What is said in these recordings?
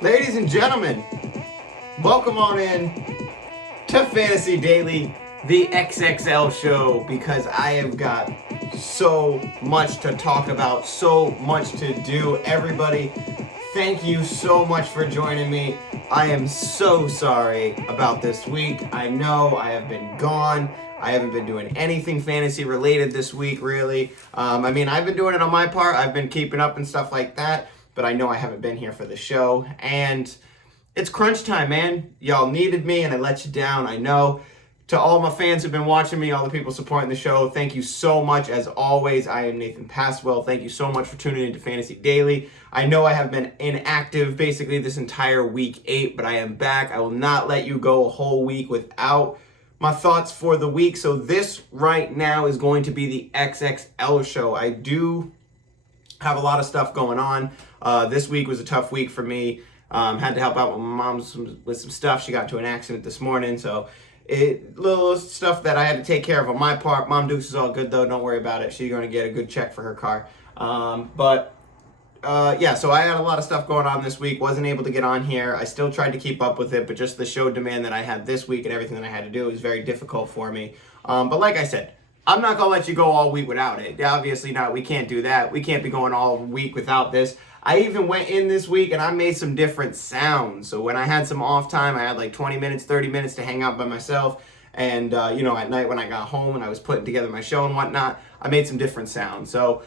Ladies and gentlemen, welcome on in to Fantasy Daily, the XXL show, because I have got so much to talk about, so much to do. Everybody, thank you so much for joining me. I am so sorry about this week. I know I have been gone. I haven't been doing anything fantasy related this week, really. I've been doing it on my part. I've been keeping up and stuff like that, but I know I haven't been here for the show. And it's crunch time, man. Y'all needed me and I let you down, I know. To all my fans who've been watching me, all the people supporting the show, thank you so much. As always, I am Nathan Passwell. Thank you so much for tuning into Fantasy Daily. I know I have been inactive basically this entire week 8, but I am back. I will not let you go a whole week without my thoughts for the week. So this right now is going to be the XXL show. I do have a lot of stuff going on. This week was a tough week for me. Had to help out with my mom with some stuff. She got into an accident this morning, so little stuff that I had to take care of on my part. Mom Dukes is all good though. Don't worry about it. She's going to get a good check for her car. So I had a lot of stuff going on this week. Wasn't able to get on here. I still tried to keep up with it, but just the show demand that I had this week and everything that I had to do was very difficult for me. But like I said, I'm not going to let you go all week without it. Obviously not. We can't do that. We can't be going all week without this. I even went in this week and I made some different sounds. So when I had some off time, I had like 20 minutes, 30 minutes to hang out by myself. And, at night when I got home and I was putting together my show and whatnot, I made some different sounds. So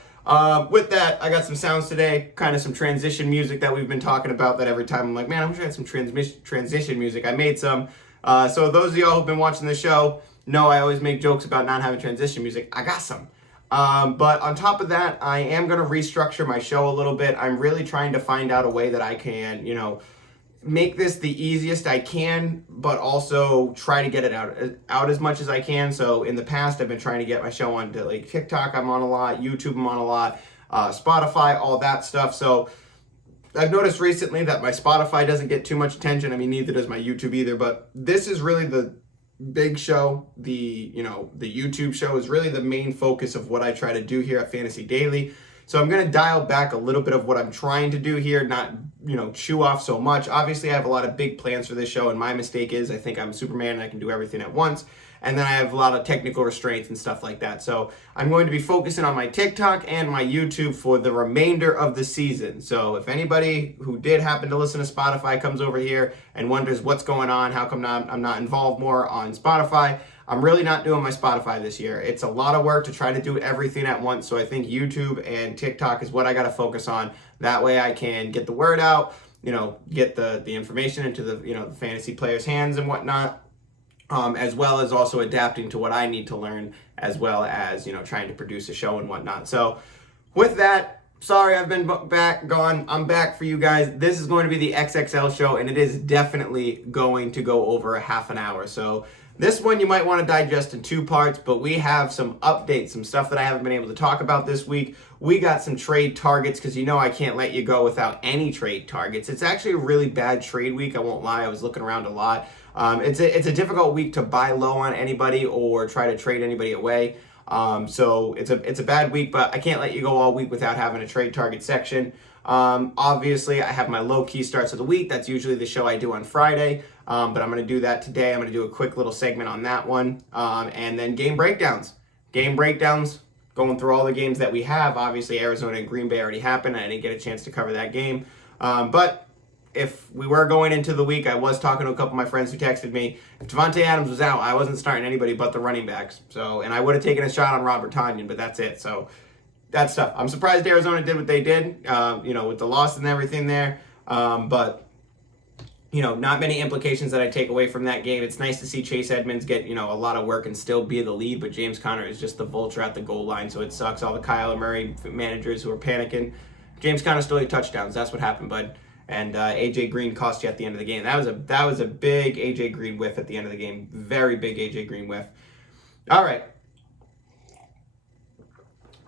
with that, I got some sounds today, kind of some transition music that we've been talking about that every time I'm like, man, I wish I had some transition music. I made some. So those of y'all who've been watching the show know I always make jokes about not having transition music. I got some. But on top of that, I am going to restructure my show a little bit. I'm really trying to find out a way that I can, make this the easiest I can, but also try to get it out as much as I can. So in the past, I've been trying to get my show on to like TikTok. I'm on a lot, YouTube I'm on a lot, Spotify, all that stuff. So I've noticed recently that my Spotify doesn't get too much attention. I mean, neither does my YouTube either, but this is really the big show. The YouTube show is really the main focus of what I try to do here at Fantasy Daily. So I'm going to dial back a little bit of what I'm trying to do here, not, chew off so much. Obviously, I have a lot of big plans for this show, and my mistake is I think I'm Superman and I can do everything at once. And then I have a lot of technical restraints and stuff like that. So I'm going to be focusing on my TikTok and my YouTube for the remainder of the season. So if anybody who did happen to listen to Spotify comes over here and wonders what's going on, how come I'm not involved more on Spotify, I'm really not doing my Spotify this year. It's a lot of work to try to do everything at once. So I think YouTube and TikTok is what I got to focus on. That way I can get the word out, get the information into the fantasy players' hands and whatnot. As well as also adapting to what I need to learn, as well as, trying to produce a show and whatnot. So with that, sorry I've been gone. I'm back for you guys. This is going to be the XXL show, and it is definitely going to go over a half an hour. So this one you might want to digest in 2 parts, but we have some updates, some stuff that I haven't been able to talk about this week. We got some trade targets, because I can't let you go without any trade targets. It's actually a really bad trade week, I won't lie. I was looking around a lot. It's a difficult week to buy low on anybody or try to trade anybody away. So it's a bad week, but I can't let you go all week without having a trade target section. Obviously, I have my low-key starts of the week. That's usually the show I do on Friday, but I'm going to do that today. I'm going to do a quick little segment on that one, and then game breakdowns. Going through all the games that we have. Obviously, Arizona and Green Bay already happened. I didn't get a chance to cover that game, but if we were going into the week, I was talking to a couple of my friends who texted me, if Devontae Adams was out, I wasn't starting anybody but the running backs. And I would have taken a shot on Robert Tonyan, but that's it. So that's tough. I'm surprised Arizona did what they did, with the loss and everything there. But not many implications that I take away from that game. It's nice to see Chase Edmonds get, a lot of work and still be the lead, but James Conner is just the vulture at the goal line, so it sucks. All the Kyler Murray managers who are panicking. James Conner still had touchdowns. That's what happened, bud. And A.J. Green cost you at the end of the game. That was a big A.J. Green whiff at the end of the game. Very big A.J. Green whiff. All right.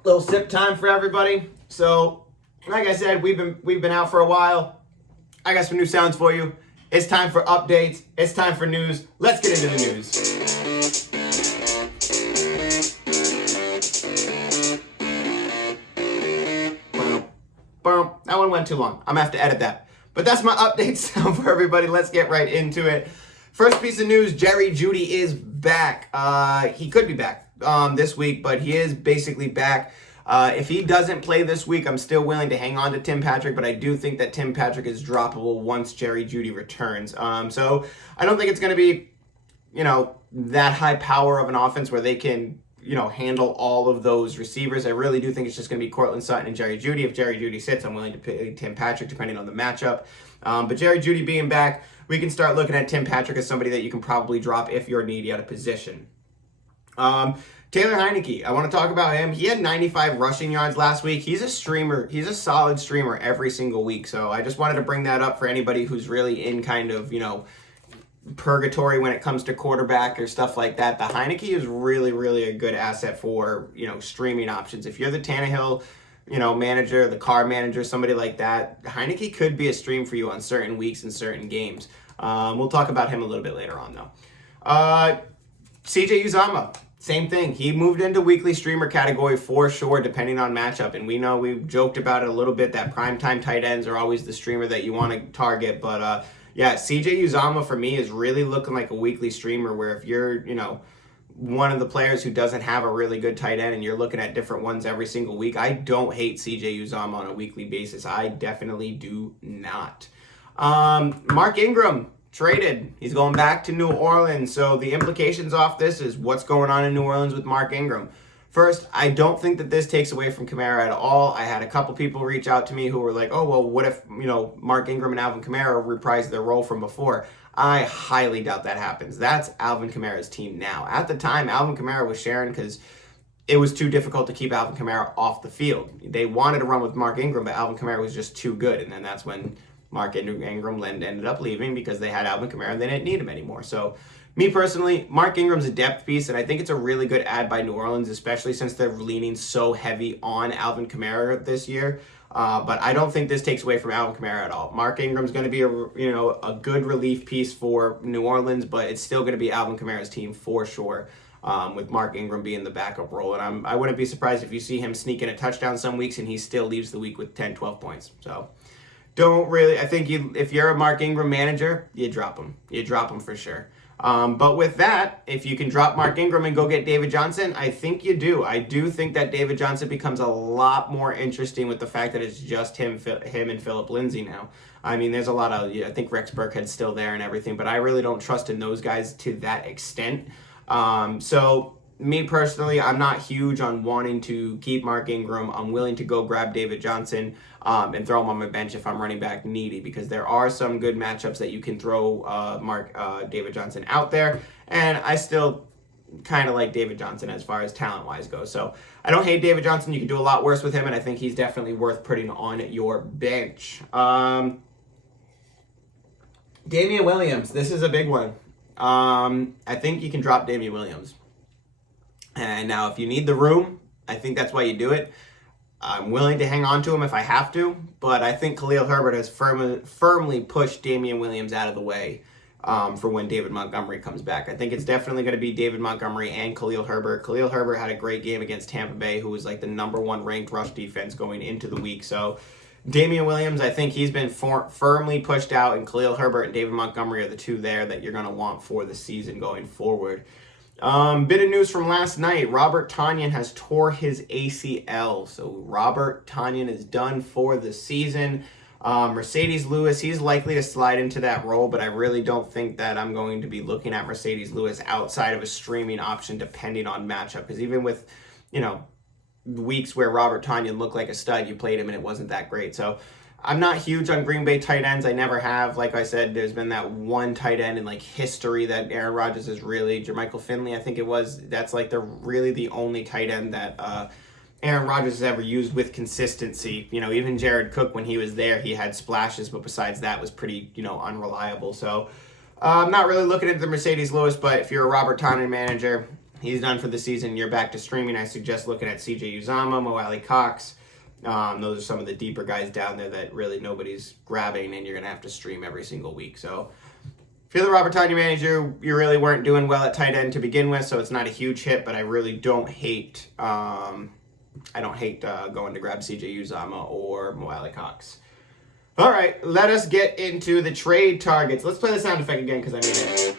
Little sip time for everybody. So, like I said, we've been out for a while. I got some new sounds for you. It's time for updates. It's time for news. Let's get into the news. That one went too long. I'm going to have to edit that. But that's my updates for everybody. Let's get right into it. First piece of news, Jerry Judy is back. He could be back this week, but he is basically back. If he doesn't play this week, I'm still willing to hang on to Tim Patrick, but I do think that Tim Patrick is droppable once Jerry Judy returns. So I don't think it's going to be, that high power of an offense where they can, handle all of those receivers. I really do think it's just going to be Courtland Sutton and Jerry Judy. If Jerry Judy sits, I'm willing to pay Tim Patrick depending on the matchup. But Jerry Judy being back, we can start looking at Tim Patrick as somebody that you can probably drop if you're needy at a position. Taylor Heineke, I want to talk about him. He had 95 rushing yards last week. He's a streamer. He's a solid streamer every single week. So I just wanted to bring that up for anybody who's really in kind of, purgatory when it comes to quarterback or stuff like that. The Heineke is really, really a good asset for, streaming options. If you're the Tannehill, manager, the Carr manager, somebody like that, Heineke could be a stream for you on certain weeks and certain games. We'll talk about him a little bit later on, though. CJ Uzomah, same thing. He moved into weekly streamer category for sure, depending on matchup. And we know we've joked about it a little bit that primetime tight ends are always the streamer that you want to target. But CJ Uzomah for me is really looking like a weekly streamer where if you're, one of the players who doesn't have a really good tight end and you're looking at different ones every single week, I don't hate CJ Uzomah on a weekly basis. I definitely do not. Mark Ingram traded. He's going back to New Orleans. So the implications off this is what's going on in New Orleans with Mark Ingram. First, I don't think that this takes away from Kamara at all. I had a couple people reach out to me who were like, oh, well, what if, Mark Ingram and Alvin Kamara reprise their role from before? I highly doubt that happens. That's Alvin Kamara's team now. At the time, Alvin Kamara was sharing because it was too difficult to keep Alvin Kamara off the field. They wanted to run with Mark Ingram, but Alvin Kamara was just too good. And then that's when Mark Ingram ended up leaving because they had Alvin Kamara and they didn't need him anymore. So me personally, Mark Ingram's a depth piece, and I think it's a really good add by New Orleans, especially since they're leaning so heavy on Alvin Kamara this year. But I don't think this takes away from Alvin Kamara at all. Mark Ingram's going to be a good relief piece for New Orleans, but it's still going to be Alvin Kamara's team for sure, with Mark Ingram being the backup role. And I wouldn't be surprised if you see him sneak in a touchdown some weeks and he still leaves the week with 10, 12 points. So I think if you're a Mark Ingram manager, you drop him. You drop him for sure. But with that, if you can drop Mark Ingram and go get David Johnson, I think you do. I do think that David Johnson becomes a lot more interesting with the fact that it's just him and Phillip Lindsay now. I mean, there's a lot of, I think Rex Burkhead's still there and everything, but I really don't trust in those guys to that extent. So me personally, I'm not huge on wanting to keep Mark Ingram. I'm willing to go grab David Johnson and throw him on my bench if I'm running back needy, because there are some good matchups that you can throw David Johnson out there, and I still kind of like David Johnson as far as talent-wise goes. So I don't hate David Johnson. You can do a lot worse with him, and I think he's definitely worth putting on your bench. Damian Williams, this is a big one. I think you can drop Damian Williams. And now if you need the room, I think that's why you do it. I'm willing to hang on to him if I have to, but I think Khalil Herbert has firmly pushed Damian Williams out of the way for when David Montgomery comes back. I think it's definitely going to be David Montgomery and Khalil Herbert. Khalil Herbert had a great game against Tampa Bay, who was like the number one ranked rush defense going into the week. So Damian Williams, I think he's been firmly pushed out, and Khalil Herbert and David Montgomery are the two there that you're going to want for the season going forward. Bit of news from last night. Robert Tonyan has tore his ACL. So Robert Tonyan is done for the season. Mercedes Lewis, he's likely to slide into that role, but I really don't think that I'm going to be looking at Mercedes Lewis outside of a streaming option depending on matchup. Because even with, weeks where Robert Tonyan looked like a stud, you played him and it wasn't that great. So I'm not huge on Green Bay tight ends. I never have. Like I said, there's been that one tight end in history that Aaron Rodgers is really, Jermichael Finley, I think it was. That's really the only tight end that Aaron Rodgers has ever used with consistency. Even Jared Cook, when he was there, he had splashes, but besides that was pretty, unreliable. So I'm not really looking at the Mercedes Lewis, but if you're a Robert Tonyan manager, he's done for the season. You're back to streaming. I suggest looking at CJ Uzomah, Mo Alley Cox. Those are some of the deeper guys down there that really nobody's grabbing, and you're going to have to stream every single week. So if you're the Robert Tonyan manager, you really weren't doing well at tight end to begin with, so it's not a huge hit, but I really don't hate going to grab CJ Uzomah or Mo Alley Cox. All right, let us get into the trade targets. Let's play the sound effect again because I need it.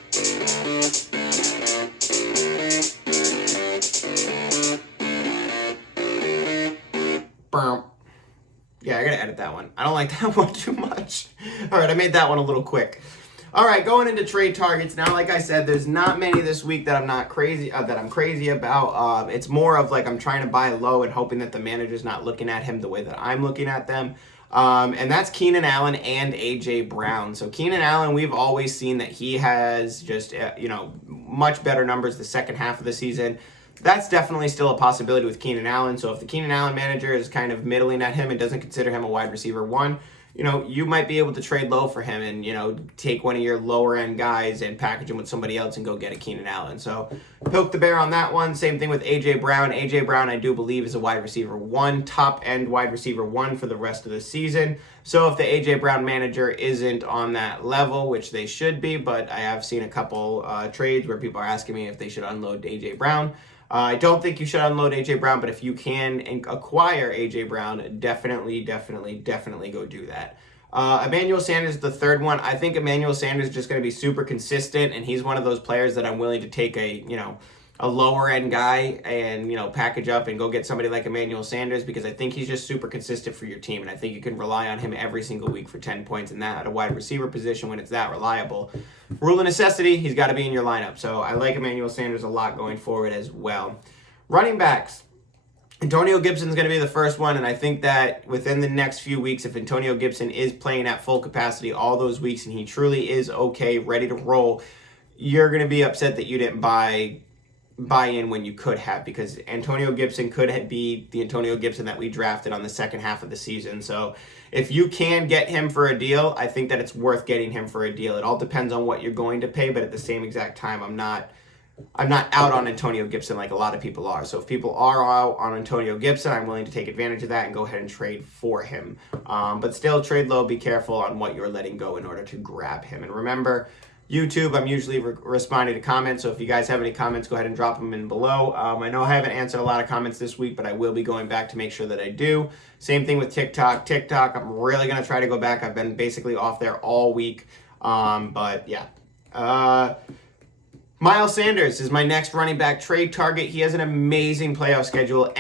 Yeah, I gotta edit that one. I don't like that one too much. All right, I made that one a little quick. All right, going into trade targets now. Like I said, there's not many this week that I'm not crazy that I'm crazy about. It's more of like I'm trying to buy low and hoping that the manager's not looking at him the way that I'm looking at them. And that's Keenan Allen and AJ Brown. So Keenan Allen, we've always seen that he has just much better numbers the second half of the season. That's definitely still a possibility with Keenan Allen. So if the Keenan Allen manager is kind of middling at him and doesn't consider him a wide receiver one, you might be able to trade low for him and, take one of your lower end guys and package him with somebody else and go get a Keenan Allen. So poke the bear on that one. Same thing with AJ Brown. AJ Brown, I do believe, is a wide receiver one, top end wide receiver one for the rest of the season. So if the AJ Brown manager isn't on that level, which they should be, but I have seen a couple trades where people are asking me if they should unload AJ Brown. I don't think you should unload AJ Brown, but if you can acquire AJ Brown, definitely go do that. Emanuel Sanders, the third one. I think Emanuel Sanders is just going to be super consistent, and he's one of those players that I'm willing to take a lower end guy and package up and go get somebody like Emanuel Sanders because I think he's just super consistent for your team, and I think you can rely on him every single week for 10 points, and that at a wide receiver position when it's that reliable. Rule of necessity, he's got to be in your lineup. So I like Emanuel Sanders a lot going forward as well. Running backs. Antonio Gibson's going to be the first one, and I think that within the next few weeks, if Antonio Gibson is playing at full capacity all those weeks and he truly is okay, ready to roll, you're going to be upset that you didn't buy in when you could have, because Antonio Gibson could be the Antonio Gibson that we drafted on the second half of the season. So if you can get him for a deal, I think that it's worth getting him for a deal. It all depends on what you're going to pay, but at the same exact time, I'm not out on Antonio Gibson like a lot of people are. So if people are out on Antonio Gibson, I'm willing to take advantage of that and go ahead and trade for him. But still, trade low, be careful on what you're letting go in order to grab him. And remember, YouTube, I'm usually responding to comments, so if you guys have any comments, go ahead and drop them in below. I know I haven't answered a lot of comments this week, but I will be going back to make sure that I do. Same thing with TikTok. I'm really going to try to go back. I've been basically off there all week, but yeah. Miles Sanders is my next running back trade target. He has an amazing playoff schedule,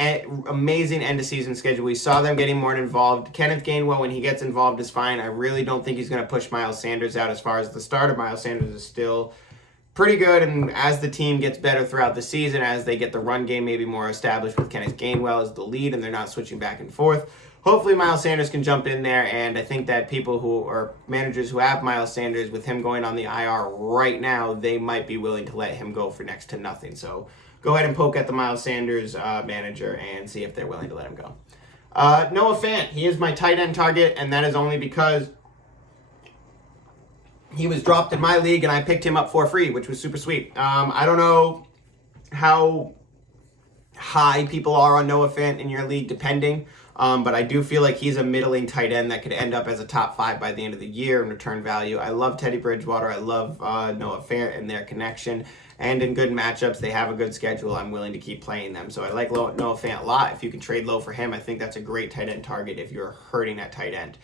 amazing end-of-season schedule. We saw them getting more involved. Kenneth Gainwell, when he gets involved, is fine. I really don't think he's going to push Miles Sanders out as far as the starter. Miles Sanders is still pretty good, and as the team gets better throughout the season, as they get the run game maybe more established with Kenneth Gainwell as the lead and they're not switching back and forth, hopefully Miles Sanders can jump in there, and I think that people who are managers who have Miles Sanders, with him going on the IR right now, they might be willing to let him go for next to nothing. So go ahead and poke at the Miles Sanders manager and see if they're willing to let him go. Noah Fant, he is my tight end target, and that is only because he was dropped in my league and I picked him up for free, which was super sweet. I don't know how high people are on Noah Fant in your league, depending. But I do feel like he's a middling tight end that could end up as a top 5 by the end of the year in return value. I love Teddy Bridgewater. I love Noah Fant and their connection. And in good matchups, they have a good schedule. I'm willing to keep playing them. So I like Noah Fant a lot. If you can trade low for him, I think that's a great tight end target if you're hurting at tight end.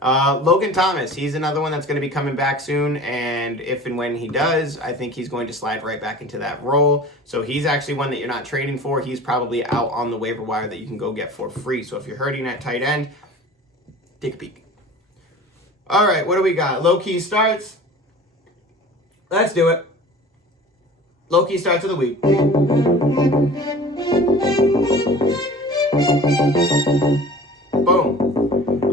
Logan Thomas, he's another one that's going to be coming back soon, and if and when he does, I think he's going to slide right back into that role. So he's actually one that you're not trading for. He's probably out on the waiver wire that you can go get for free. So if you're hurting at tight end, take a peek. All right, what do we got? Low-key starts. Let's do it. Low-key starts of the week. Boom.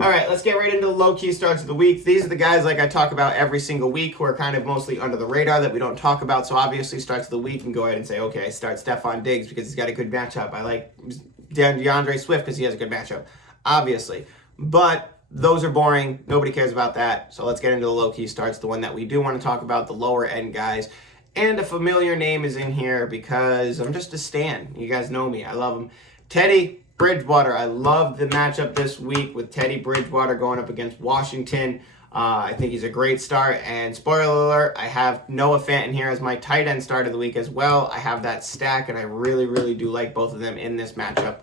All right, let's get right into the low-key starts of the week. These are the guys like I talk about every single week who are kind of mostly under the radar that we don't talk about. So obviously starts of the week and go ahead and say, okay, I start Stephon Diggs because he's got a good matchup. I like Deandre Swift because he has a good matchup, obviously. But those are boring. Nobody cares about that. So let's get into the low-key starts, the one that we do want to talk about, the lower-end guys. And a familiar name is in here because I'm just a stan. You guys know me. I love him. Teddy Bridgewater. I love the matchup this week with Teddy Bridgewater going up against Washington. I think he's a great start. And spoiler alert, I have Noah Fant in here as my tight end start of the week as well. I have that stack, and I really do like both of them in this matchup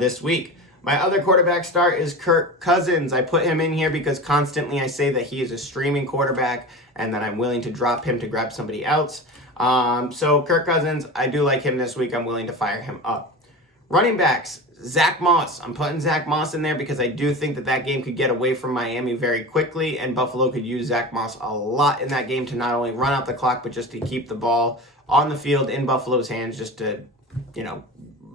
this week. My other quarterback start is Kirk Cousins. I put him in here because constantly I say that he is a streaming quarterback and that I'm willing to drop him to grab somebody else. So Kirk Cousins, I do like him this week. I'm willing to fire him up. Running backs, Zack Moss. I'm putting Zack Moss in there because I do think that that game could get away from Miami very quickly, and Buffalo could use Zack Moss a lot in that game to not only run out the clock, but just to keep the ball on the field in Buffalo's hands, just to,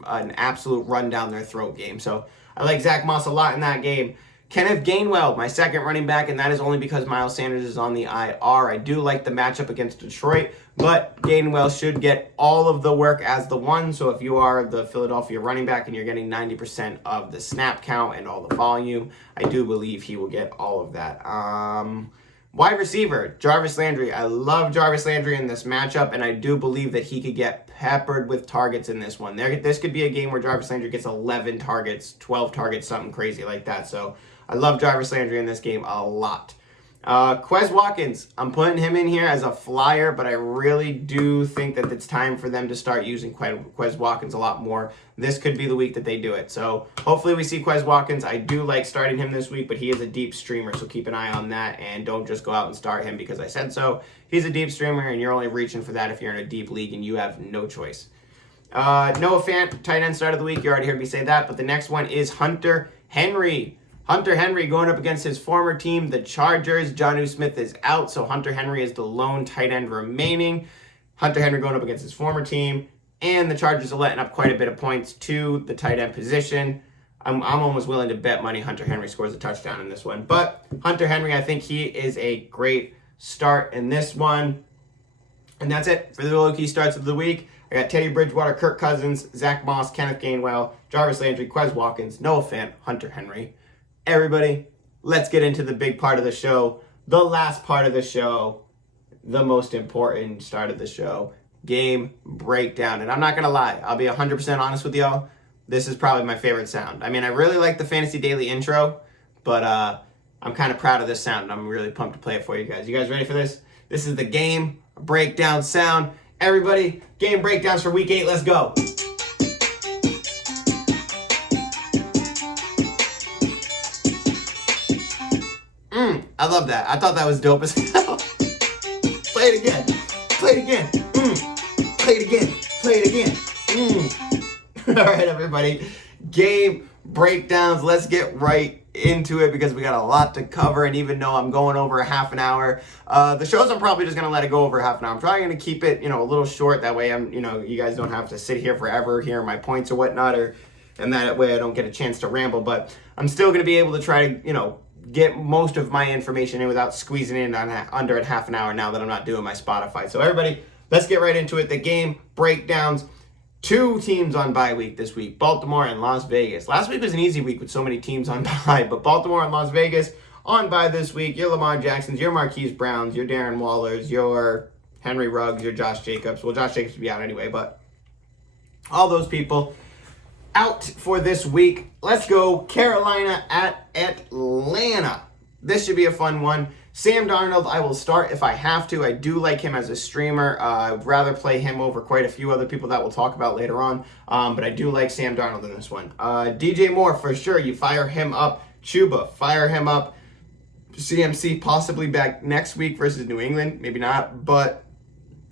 an absolute run down their throat game. So I like Zack Moss a lot in that game. Kenneth Gainwell, my second running back, and that is only because Miles Sanders is on the IR. I do like the matchup against Detroit, but Gainwell should get all of the work as the one. So if you are the Philadelphia running back and you're getting 90% of the snap count and all the volume, I do believe he will get all of that. Wide receiver, Jarvis Landry. I love Jarvis Landry in this matchup, and I do believe that he could get peppered with targets in this one. This could be a game where Jarvis Landry gets 11 targets, 12 targets, something crazy like that. So I love Jarvis Landry in this game a lot. Quez Watkins, I'm putting him in here as a flyer, but I really do think that it's time for them to start using Quez Watkins a lot more. This could be the week that they do it. So hopefully we see Quez Watkins. I do like starting him this week, but he is a deep streamer, so keep an eye on that and don't just go out and start him because I said so. He's a deep streamer, and you're only reaching for that if you're in a deep league and you have no choice. Noah Fant, tight end start of the week. You already heard me say that, but the next one is Hunter Henry. Hunter Henry going up against his former team, the Chargers. Jonnu Smith is out, so Hunter Henry is the lone tight end remaining. Hunter Henry going up against his former team, and the Chargers are letting up quite a bit of points to the tight end position. I'm almost willing to bet money Hunter Henry scores a touchdown in this one. But Hunter Henry, I think he is a great start in this one. And that's it for the low-key starts of the week. I got Teddy Bridgewater, Kirk Cousins, Zack Moss, Kenneth Gainwell, Jarvis Landry, Quez Watkins, Noah Fant, Hunter Henry. Everybody, let's get into the big part of the show, the last part of the show, the most important start of the show, game breakdown. And I'm not going to lie, I'll be 100% honest with y'all. This is probably my favorite sound. I mean, I really like the Fantasy Daily intro, but I'm kind of proud of this sound, and I'm really pumped to play it for you guys. You guys ready for this? This is the game breakdown sound. Everybody, game breakdowns for week 8. Let's go. I love that. I thought that was dope as hell. Play it again. Play it again. Play it again. Play it again. All right, everybody. Game breakdowns. Let's get right into it because we got a lot to cover. And even though I'm going over a half an hour, the shows I'm probably just going to let it go over half an hour. I'm probably going to keep it, a little short. That way you guys don't have to sit here forever hearing my points or whatnot, and that way I don't get a chance to ramble. But I'm still going to be able to try to, get most of my information in without squeezing in under a half an hour now that I'm not doing my Spotify. So everybody, let's get right into it. The game breakdowns. 2 teams on bye week this week, Baltimore and Las Vegas. Last week was an easy week with so many teams on bye, but Baltimore and Las Vegas on bye this week. Your Lamar Jacksons, your Marquise Browns, your Darren Wallers, your Henry Ruggs, your Josh Jacobs. Well, Josh Jacobs will be out anyway, but all those people out for this week. Let's go Carolina at Atlanta. This should be a fun one. Sam Darnold, I will start if I have to. I do like him as a streamer. I'd rather play him over quite a few other people that we'll talk about later on. But I do like Sam Darnold in this one. DJ Moore, for sure. You fire him up. Chuba, fire him up. CMC possibly back next week versus New England. Maybe not, but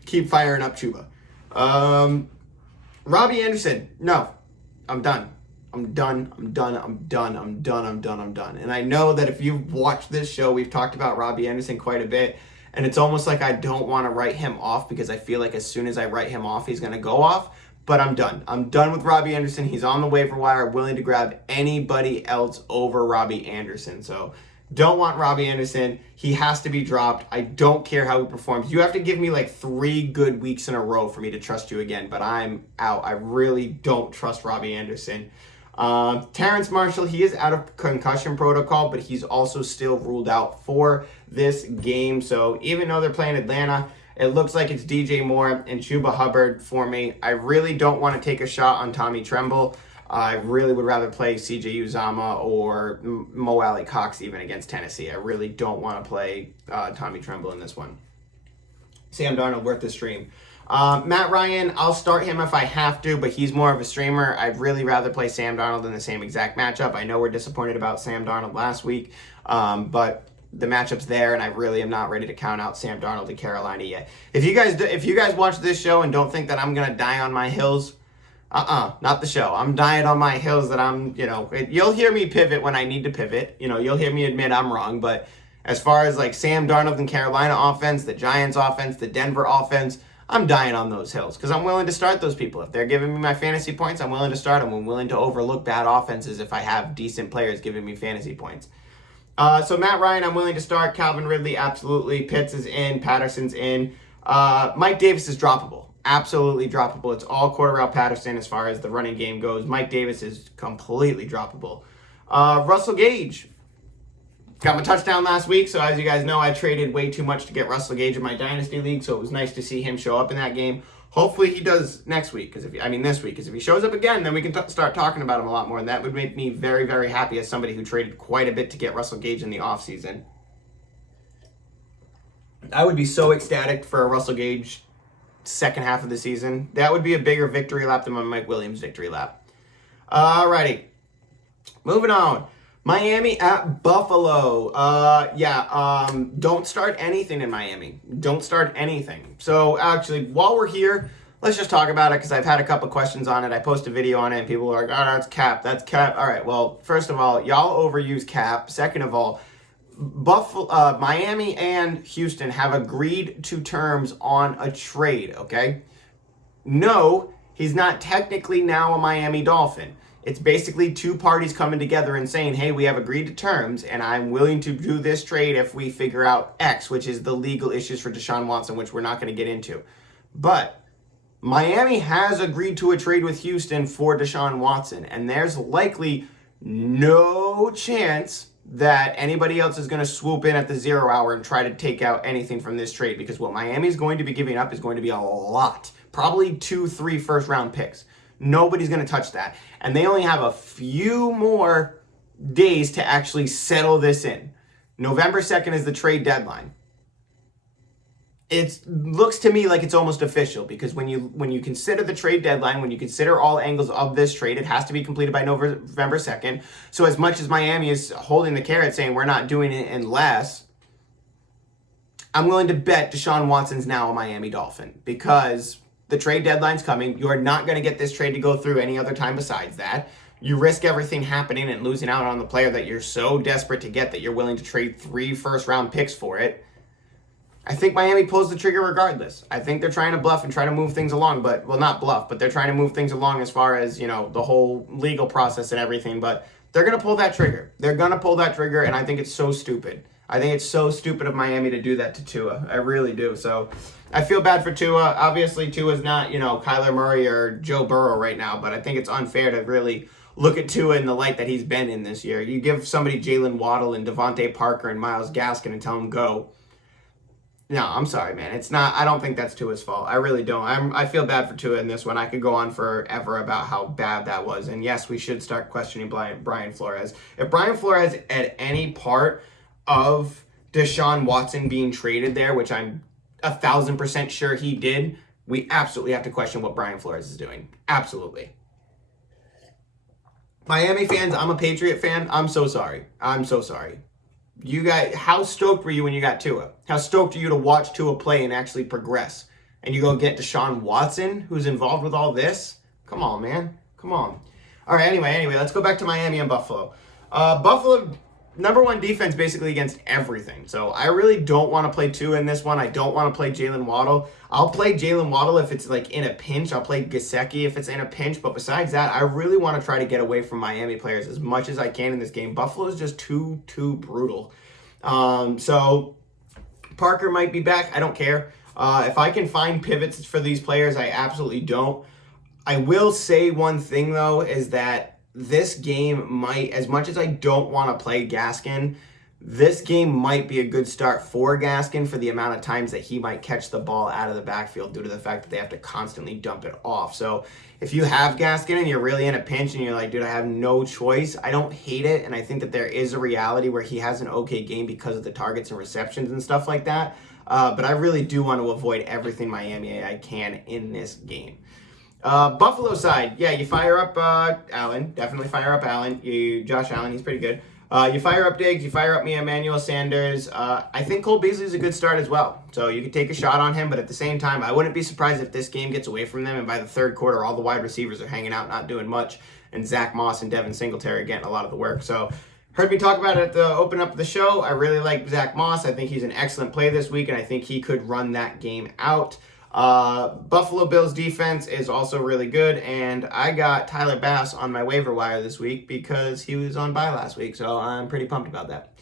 keep firing up Chuba. Robbie Anderson, no. I'm done. And I know that if you've watched this show, we've talked about Robbie Anderson quite a bit, and it's almost like I don't want to write him off because I feel like as soon as I write him off, he's going to go off, but I'm done. I'm done with Robbie Anderson. He's on the waiver wire, willing to grab anybody else over Robbie Anderson. So don't want Robbie Anderson. He has to be dropped. I don't care how he performs. You have to give me like 3 good weeks in a row for me to trust you again, but I'm out. I really don't trust Robbie Anderson. Terrence Marshall, he is out of concussion protocol, but he's also still ruled out for this game. So even though they're playing Atlanta, it looks like it's DJ Moore and Chuba Hubbard for me. I really don't want to take a shot on Tommy Tremble. I really would rather play CJ Uzama or Mo Alley Cox even against Tennessee. I really don't want to play Tommy Tremble in this one. Sam Darnold, worth the stream. Matt Ryan, I'll start him if I have to, but he's more of a streamer. I'd really rather play Sam Darnold in the same exact matchup. I know we're disappointed about Sam Darnold last week, but the matchup's there, and I really am not ready to count out Sam Darnold to Carolina yet. If you guys watch this show and don't think that I'm going to die on my hills, not the show. I'm dying on my hills that you'll hear me pivot when I need to pivot. You'll hear me admit I'm wrong, but as far as like Sam Darnold and Carolina offense, the Giants offense, the Denver offense, I'm dying on those hills because I'm willing to start those people. If they're giving me my fantasy points, I'm willing to start them. I'm willing to overlook bad offenses if I have decent players giving me fantasy points. So Matt Ryan, I'm willing to start. Calvin Ridley, absolutely. Pitts is in. Patterson's in. Mike Davis is droppable. Absolutely droppable. It's all Cordarrelle Patterson as far as the running game goes. Mike Davis is completely droppable. Russell Gage. Got my touchdown last week, so as you guys know, I traded way too much to get Russell Gage in my Dynasty League, so it was nice to see him show up in that game. Hopefully he does next week, this week, because if he shows up again, then we can start talking about him a lot more, and that would make me very, very happy as somebody who traded quite a bit to get Russell Gage in the offseason. I would be so ecstatic for a Russell Gage second half of the season. That would be a bigger victory lap than my Mike Williams victory lap. Alrighty. Moving on. Miami at Buffalo. Don't start anything in Miami. Don't start anything. So actually, while we're here, let's just talk about it because I've had a couple questions on it. I posted a video on it and people are like, oh, that's cap. That's cap. All right, well, first of all, y'all overuse cap. Second of all, Miami and Houston have agreed to terms on a trade, okay? No, he's not technically now a Miami Dolphin. It's basically two parties coming together and saying, hey, we have agreed to terms, and I'm willing to do this trade if we figure out X, which is the legal issues for Deshaun Watson, which we're not going to get into. But Miami has agreed to a trade with Houston for Deshaun Watson, and there's likely no chance that anybody else is going to swoop in at the 0 hour and try to take out anything from this trade, because what Miami is going to be giving up is going to be a lot. Probably 2-3 first-round picks. Nobody's going to touch that. And they only have a few more days to actually settle this in. November 2nd is the trade deadline. It looks to me like it's almost official because when you consider the trade deadline, when you consider all angles of this trade, it has to be completed by November 2nd. So as much as Miami is holding the carrot saying we're not doing it unless, I'm willing to bet Deshaun Watson's now a Miami Dolphin because the trade deadline's coming. You're not going to get this trade to go through any other time besides that. You risk everything happening and losing out on the player that you're so desperate to get that you're willing to trade 3 first-round picks for it. I think Miami pulls the trigger regardless. I think they're trying to bluff and try to move things along, but, well, not bluff, but they're trying to move things along as far as, the whole legal process and everything, but they're going to pull that trigger. They're going to pull that trigger, and I think it's so stupid. I think it's so stupid of Miami to do that to Tua. I really do. So I feel bad for Tua. Obviously, Tua's not, Kyler Murray or Joe Burrow right now, but I think it's unfair to really look at Tua in the light that he's been in this year. You give somebody Jalen Waddle and Devontae Parker and Myles Gaskin and tell them go. No, I'm sorry, man. It's not. I don't think that's Tua's fault. I really don't. I feel bad for Tua in this one. I could go on forever about how bad that was. And yes, we should start questioning Brian Flores. If Brian Flores at any part of Deshaun Watson being traded there, which I'm 1,000% sure he did, we absolutely have to question what Brian Flores is doing. Absolutely. Miami fans, I'm a Patriot fan. I'm so sorry. I'm so sorry. You guys, how stoked were you when you got Tua? How stoked are you to watch Tua play and actually progress? And you go get Deshaun Watson, who's involved with all this? Come on, man. Come on. All right, anyway, let's go back to Miami and Buffalo. Buffalo, number one defense basically against everything. So I really don't want to play Tua in this one. I don't want to play Jalen Waddle. I'll play Jalen Waddle if it's like in a pinch. I'll play Gesicki if it's in a pinch. But besides that, I really want to try to get away from Miami players as much as I can in this game. Buffalo is just too brutal. So Parker might be back. I don't care. If I can find pivots for these players, I absolutely don't. I will say one thing, though, is that this game might, as much as I don't want to play Gaskin, this game might be a good start for Gaskin for the amount of times that he might catch the ball out of the backfield due to the fact that they have to constantly dump it off. So if you have Gaskin and you're really in a pinch and you're like, dude, I have no choice, I don't hate it. And I think that there is a reality where he has an okay game because of the targets and receptions and stuff like that. But I really do want to avoid everything Miami I can in this game. Buffalo side, yeah, you fire up Allen. Definitely fire up Allen. Josh Allen, he's pretty good. You fire up Diggs, you fire up me, Emanuel Sanders. I think Cole Beasley's a good start as well. So you could take a shot on him, but at the same time, I wouldn't be surprised if this game gets away from them, and by the third quarter, all the wide receivers are hanging out, not doing much, and Zack Moss and Devin Singletary are getting a lot of the work. So heard me talk about it at the open up of the show. I really like Zack Moss. I think he's an excellent play this week, and I think he could run that game out. Buffalo Bills defense is also really good, and I got Tyler Bass on my waiver wire this week because he was on bye last week, so I'm pretty pumped about that.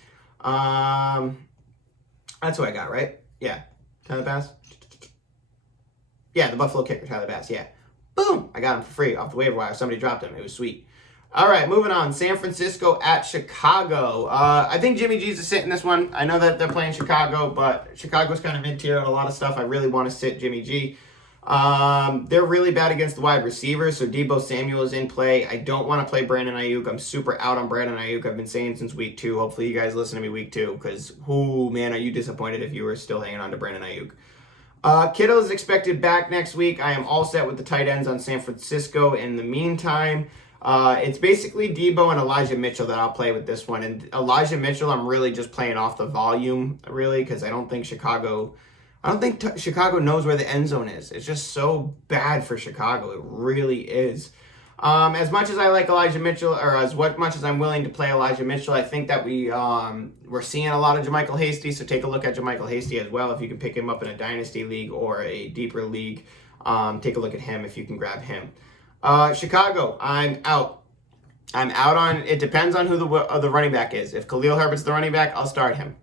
That's who I got, right? Yeah. Tyler Bass? Yeah, the Buffalo kicker, Tyler Bass, yeah. Boom! I got him for free off the waiver wire. Somebody dropped him. It was sweet. All right, moving on. San Francisco at Chicago. I think Jimmy G's a sit in this one. I know that they're playing Chicago, but Chicago's kind of mid-tier on a lot of stuff. I really want to sit Jimmy G. They're really bad against the wide receivers, so Deebo Samuel is in play. I don't want to play Brandon Ayuk. I'm super out on Brandon Ayuk. I've been saying since week 2. Hopefully you guys listen to me week 2, because, man, are you disappointed if you were still hanging on to Brandon Ayuk. Kittle is expected back next week. I am all set with the tight ends on San Francisco. In the meantime, it's basically Deebo and Elijah Mitchell that I'll play with this one. And Elijah Mitchell, I'm really just playing off the volume, really, because I don't think Chicago knows where the end zone is. It's just so bad for Chicago. It really is. As much as I like Elijah Mitchell, or as much as I'm willing to play Elijah Mitchell, I think that we're seeing a lot of JaMychal Hasty, so take a look at JaMychal Hasty as well if you can pick him up in a dynasty league or a deeper league. Take a look at him if you can grab him. Chicago, I'm out. I'm out on, it depends on who the running back is. If Khalil Herbert's the running back, I'll start him.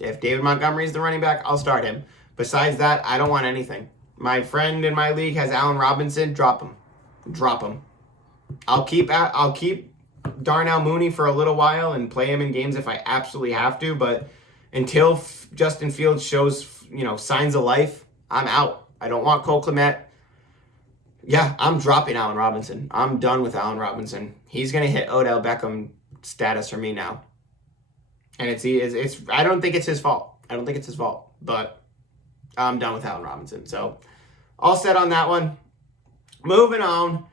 If David Montgomery's the running back, I'll start him. Besides that, I don't want anything. My friend in my league has Allen Robinson. Drop him. Drop him. I'll keep Darnell Mooney for a little while and play him in games if I absolutely have to, but until Justin Fields shows, signs of life, I'm out. I don't want Cole Kmet. Yeah, I'm dropping Allen Robinson. I'm done with Allen Robinson. He's going to hit Odell Beckham status for me now. And I don't think it's his fault. But I'm done with Allen Robinson. So, all set on that one. Moving on.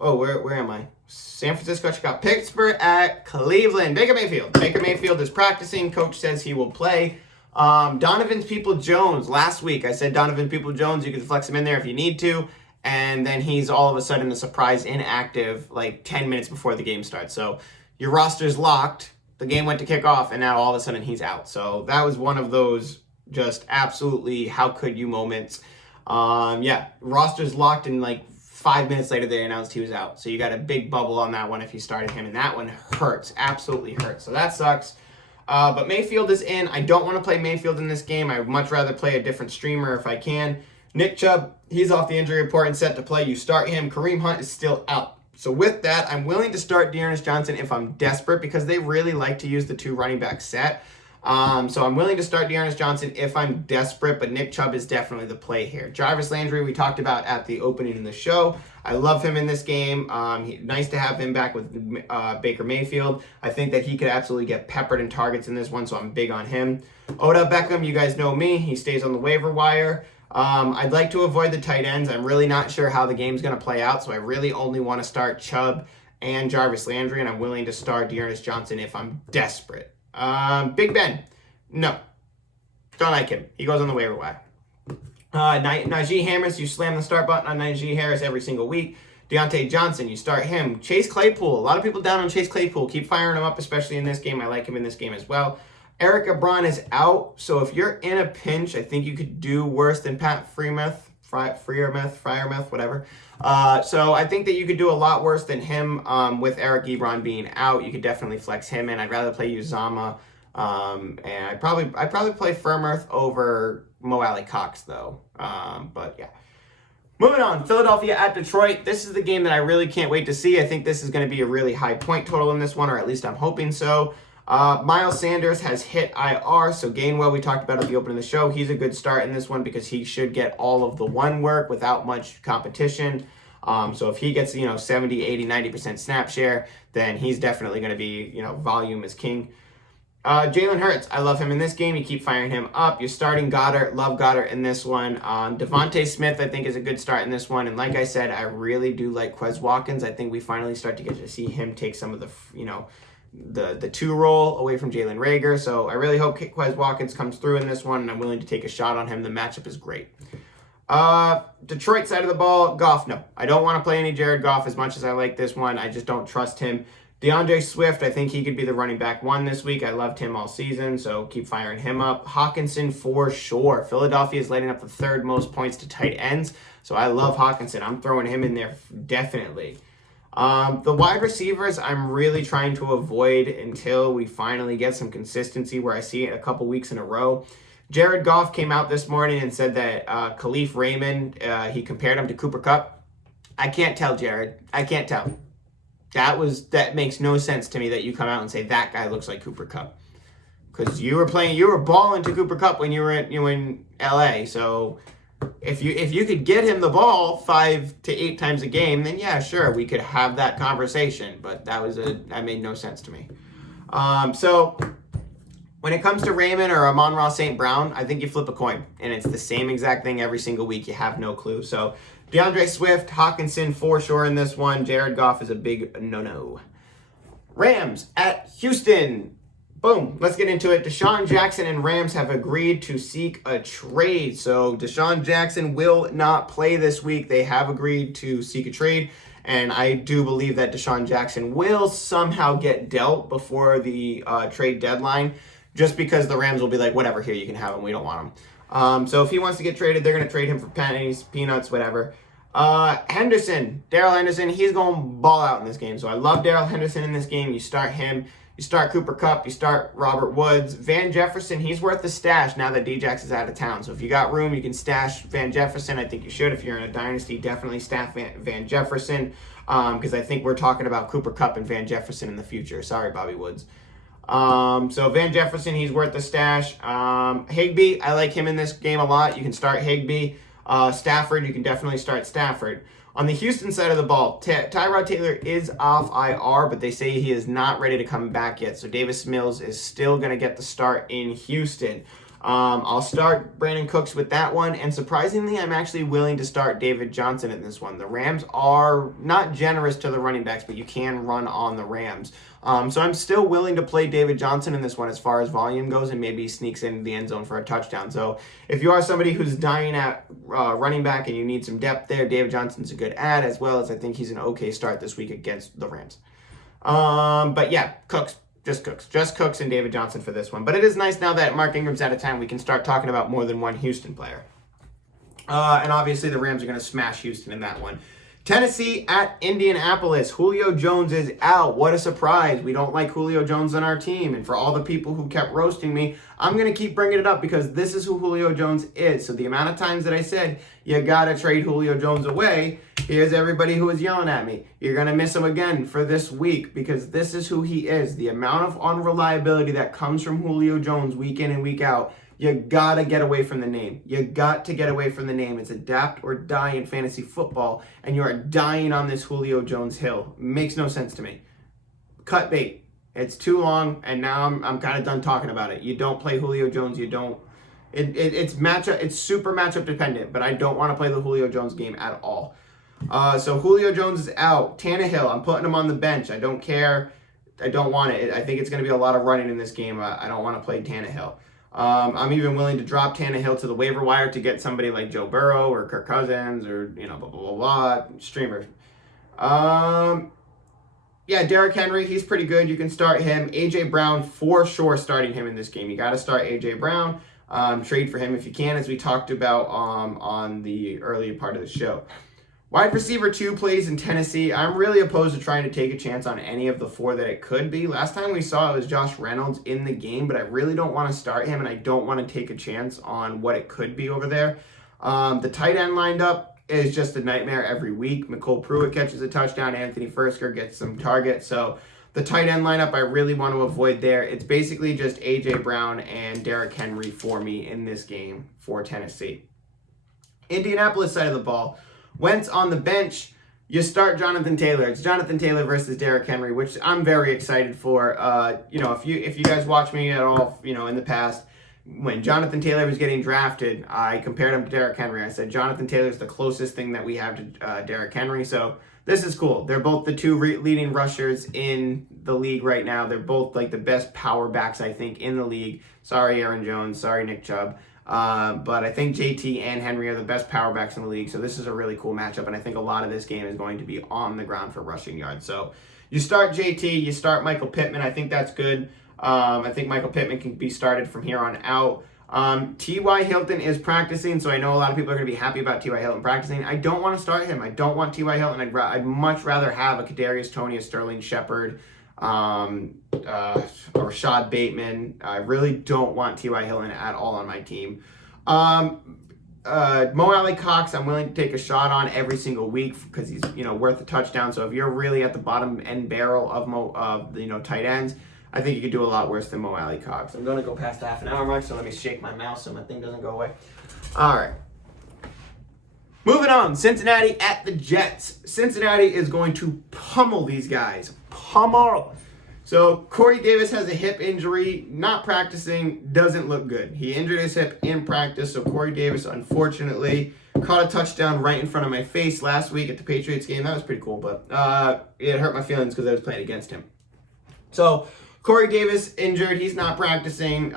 Oh, where am I? San Francisco, Chicago. Pittsburgh at Cleveland. Baker Mayfield. Baker Mayfield is practicing. Coach says he will play. Donovan Peoples-Jones. Last week, I said Donovan Peoples-Jones, you can flex him in there if you need to. And then he's all of a sudden a surprise inactive like 10 minutes before the game starts. So your roster's locked. The game went to kick off, and now all of a sudden he's out. So that was one of those just absolutely how could you moments. Roster's locked, and like 5 minutes later they announced he was out. So you got a big bubble on that one if you started him, and that one hurts, absolutely hurts. So that sucks. But Mayfield is in. I don't want to play Mayfield in this game. I would much rather play a different streamer if I can. Nick Chubb, he's off the injury report and set to play. You start him. Kareem Hunt is still out. So with that, I'm willing to start Dearness Johnson if I'm desperate, because they really like to use the 2 running back set. So I'm willing to start Dearness Johnson if I'm desperate, but Nick Chubb is definitely the play here. Jarvis Landry, we talked about at the opening of the show. I love him in this game. Nice to have him back with Baker Mayfield. I think that he could absolutely get peppered in targets in this one, so I'm big on him. Odell Beckham, you guys know me. He stays on the waiver wire. I'd like to avoid the tight ends. I'm really not sure how the game's going to play out, so I really only want to start Chubb and Jarvis Landry, and I'm willing to start Dearness Johnson if I'm desperate. Big Ben, no. Don't like him. He goes on the waiver wire. Najee Harris, you slam the start button on Najee Harris every single week. Deontay Johnson, you start him. Chase Claypool, a lot of people down on Chase Claypool. Keep firing him up, especially in this game. I like him in this game as well. Eric Ebron is out, so if you're in a pinch, I think you could do worse than Pat Freiermuth, whatever. So I think that you could do a lot worse than him with Eric Ebron being out. You could definitely flex him in. I'd rather play Uzama, and I'd probably play Freiermuth over Mo Alley Cox though. But yeah. Moving on, Philadelphia at Detroit. This is the game that I really can't wait to see. I think this is going to be a really high point total in this one, or at least I'm hoping so. Miles Sanders has hit IR, so Gainwell, we talked about at the opening of the show, he's a good start in this one because he should get all of the one work without much competition. So if he gets, 70, 80, 90% snap share, then he's definitely going to be, volume is king. Jalen Hurts, I love him in this game. You keep firing him up. You're starting Goddard. Love Goddard in this one. Devontae Smith, I think, is a good start in this one. And like I said, I really do like Quez Watkins. I think we finally start to get to see him take some of the, the two role away from Jalen Reagor. So I really hope Quez Watkins comes through in this one, and I'm willing to take a shot on him. The matchup is great. Detroit side of the ball, Goff, no. I don't want to play any Jared Goff as much as I like this one. I just don't trust him. Deandre Swift, I think he could be the running back one this week. I loved him all season, so keep firing him up. Hawkinson for sure. Philadelphia is letting up the third most points to tight ends, so I love Hawkinson. I'm throwing him in there definitely. The wide receivers, I'm really trying to avoid until we finally get some consistency where I see it a couple weeks in a row. Jared Goff came out this morning and said that Khalif Raymond, he compared him to Cooper Kupp. I can't tell, Jared. I can't tell. That makes no sense to me that you come out and say that guy looks like Cooper Kupp. Because you were balling to Cooper Kupp when you were in LA. So if you could get him the ball 5 to 8 times a game, then yeah, sure, we could have that conversation. But that made no sense to me. So when it comes to Raymond or Amon-Ra St. Brown, I think you flip a coin. And it's the same exact thing every single week. You have no clue. So DeAndre Swift, Hawkinson for sure in this one. Jared Goff is a big no-no. Rams at Houston. Boom. Let's get into it. Deshaun Jackson and Rams have agreed to seek a trade. So Deshaun Jackson will not play this week. They have agreed to seek a trade. And I do believe that Deshaun Jackson will somehow get dealt before the trade deadline. Just because the Rams will be like, whatever, here, you can have him. We don't want him. So if he wants to get traded, they're going to trade him for pennies, peanuts, whatever. Darrell Henderson, he's going to ball out in this game. So I love Darrell Henderson in this game. You start him. You start Cooper Kupp. You start Robert Woods. Van Jefferson, he's worth the stash now that Djax is out of town. So if you got room, you can stash Van Jefferson. I think you should. If you're in a dynasty, definitely stash Van Jefferson. Because I think we're talking about Cooper Kupp and Van Jefferson in the future. Sorry, Bobby Woods. So Van Jefferson, he's worth the stash. Higbee, I like him in this game a lot. You can start Higbee. Stafford, you can definitely start Stafford. On the Houston side of the ball, Tyrod Taylor is off IR, but they say he is not ready to come back yet. So Davis Mills is still going to get the start in Houston. I'll start Brandon Cooks with that one. And surprisingly, I'm actually willing to start David Johnson in this one. The Rams are not generous to the running backs, but you can run on the Rams. So I'm still willing to play David Johnson in this one as far as volume goes, and maybe sneaks into the end zone for a touchdown. So if you are somebody who's dying at running back and you need some depth there, David Johnson's a good add, as well as I think he's an okay start this week against the Rams. But yeah, Cooks. Just Cooks and David Johnson for this one. But it is nice now that Mark Ingram's out of town, we can start talking about more than one Houston player. And obviously the Rams are going to smash Houston in that one. Tennessee at Indianapolis. Julio Jones is out. What a surprise. We don't like Julio Jones on our team. And for all the people who kept roasting me, I'm going to keep bringing it up because this is who Julio Jones is. So the amount of times that I said, you got to trade Julio Jones away, here's everybody who was yelling at me. You're going to miss him again for this week because this is who he is. The amount of unreliability that comes from Julio Jones week in and week out, you got to get away from the name. You got to get away from the name. It's adapt or die in fantasy football, and you are dying on this Julio Jones hill. Makes no sense to me. Cut bait. It's too long, and now I'm kind of done talking about it. You don't play Julio Jones. You don't. It's matchup. It's super matchup dependent, but I don't want to play the Julio Jones game at all. So Julio Jones is out. Tannehill, I'm putting him on the bench. I don't care. I don't want it. I think it's going to be a lot of running in this game. I don't want to play Tannehill. I'm even willing to drop Tannehill to the waiver wire to get somebody like Joe Burrow or Kirk Cousins or, blah, blah, blah, blah, streamers. Yeah, Derrick Henry, he's pretty good. You can start him. A.J. Brown, for sure starting him in this game. You got to start A.J. Brown. Trade for him if you can, as we talked about on the earlier part of the show. Wide receiver 2 plays in Tennessee. I'm really opposed to trying to take a chance on any of the 4 that it could be. Last time we saw it was Josh Reynolds in the game, but I really don't want to start him, and I don't want to take a chance on what it could be over there. The tight end lined up is just a nightmare every week. McCole Pruitt catches a touchdown. Anthony Fersker gets some targets. So The tight end lineup I really want to avoid there. It's basically just A.J. Brown and Derrick Henry for me in this game for Tennessee. Indianapolis side of the ball. Wentz on the bench. You start Jonathan Taylor. It's Jonathan Taylor versus Derrick Henry, which I'm very excited for. If you guys watch me at all, in the past, when Jonathan Taylor was getting drafted, I compared him to Derrick Henry. I said Jonathan Taylor's the closest thing that we have to Derrick Henry. So this is cool. They're both the two leading rushers in the league right now. They're both like the best power backs, I think, in the league. Sorry, Aaron Jones. Sorry, Nick Chubb. But I think JT and Henry are the best power backs in the league. So this is a really cool matchup. And I think a lot of this game is going to be on the ground for rushing yards. So you start JT, you start Michael Pittman. I think that's good. I think Michael Pittman can be started from here on out. T.Y. Hilton is practicing, so I know a lot of people are going to be happy about T.Y. Hilton practicing. I don't want to start him. I don't want T.Y. Hilton. I'd much rather have a Kadarius Toney, a Sterling Shepard, or Rashad Bateman. I really don't want T.Y. Hilton at all on my team. Mo Alley Cox, I'm willing to take a shot on every single week because he's worth a touchdown. So if you're really at the bottom end barrel of tight ends, I think you could do a lot worse than Mo Alley Cox. I'm going to go past the half an hour mark, so let me shake my mouse so my thing doesn't go away. All right. Moving on, Cincinnati at the Jets. Cincinnati is going to pummel these guys. Pummel. So Corey Davis has a hip injury, not practicing, doesn't look good. He injured his hip in practice, so Corey Davis, unfortunately, caught a touchdown right in front of my face last week at the Patriots game. That was pretty cool, but it hurt my feelings because I was playing against him. So Corey Davis injured. He's not practicing.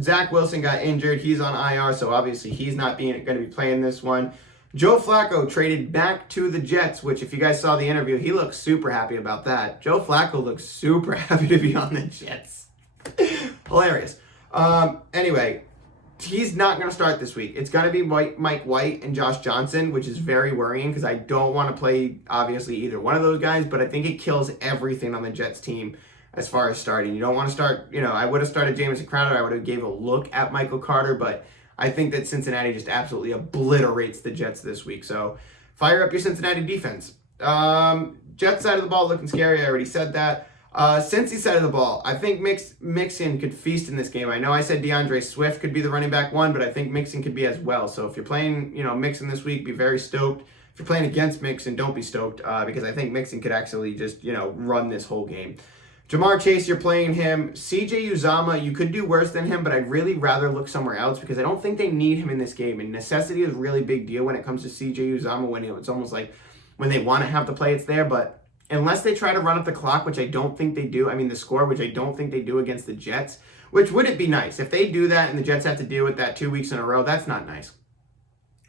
Zach Wilson got injured. He's on IR, so obviously he's not going to be playing this one. Joe Flacco traded back to the Jets, which if you guys saw the interview, he looks super happy about that. Joe Flacco looks super happy to be on the Jets. Hilarious. Anyway, he's not going to start this week. It's going to be Mike White and Josh Johnson, which is very worrying because I don't want to play, obviously, either one of those guys, but I think it kills everything on the Jets team as far as starting. You don't want to start, I would have started Jamison Crowder. I would have gave a look at Michael Carter, but I think that Cincinnati just absolutely obliterates the Jets this week. So fire up your Cincinnati defense. Jets side of the ball looking scary. I already said that. Cincy side of the ball, I think Mixon could feast in this game. I know I said Deandre Swift could be the running back one, but I think Mixon could be as well. So if you're playing, Mixon this week, be very stoked. If you're playing against Mixon, don't be stoked because I think Mixon could actually just, run this whole game. Jamar Chase, you're playing him. CJ Uzomah, you could do worse than him, but I'd really rather look somewhere else because I don't think they need him in this game. And necessity is a really big deal when it comes to CJ Uzomah when it's almost like when they want to have the play, it's there. But unless they try to run up the clock, which I don't think they do, the score, which I don't think they do against the Jets, which wouldn't be nice. If they do that and the Jets have to deal with that 2 weeks in a row, that's not nice.